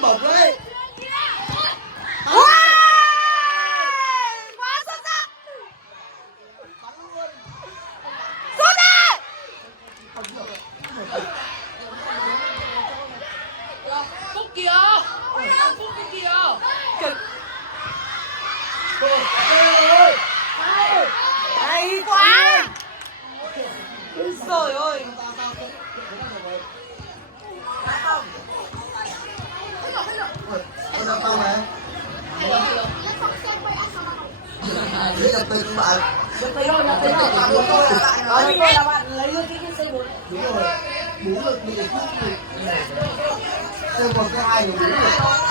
bổng đấy. Quá xuất sắc. Sút đi. Phúc kìa. Phúc kìa. Hay quá. Trời ơi. Con đập tao này. Lấy đập tay các bạn. Thấy rồi, thấy rồi. Tôi là bạn lấy luôn cái C4. Đúng rồi. 4 lực bị cút. Xem còn có ai được 4 lực.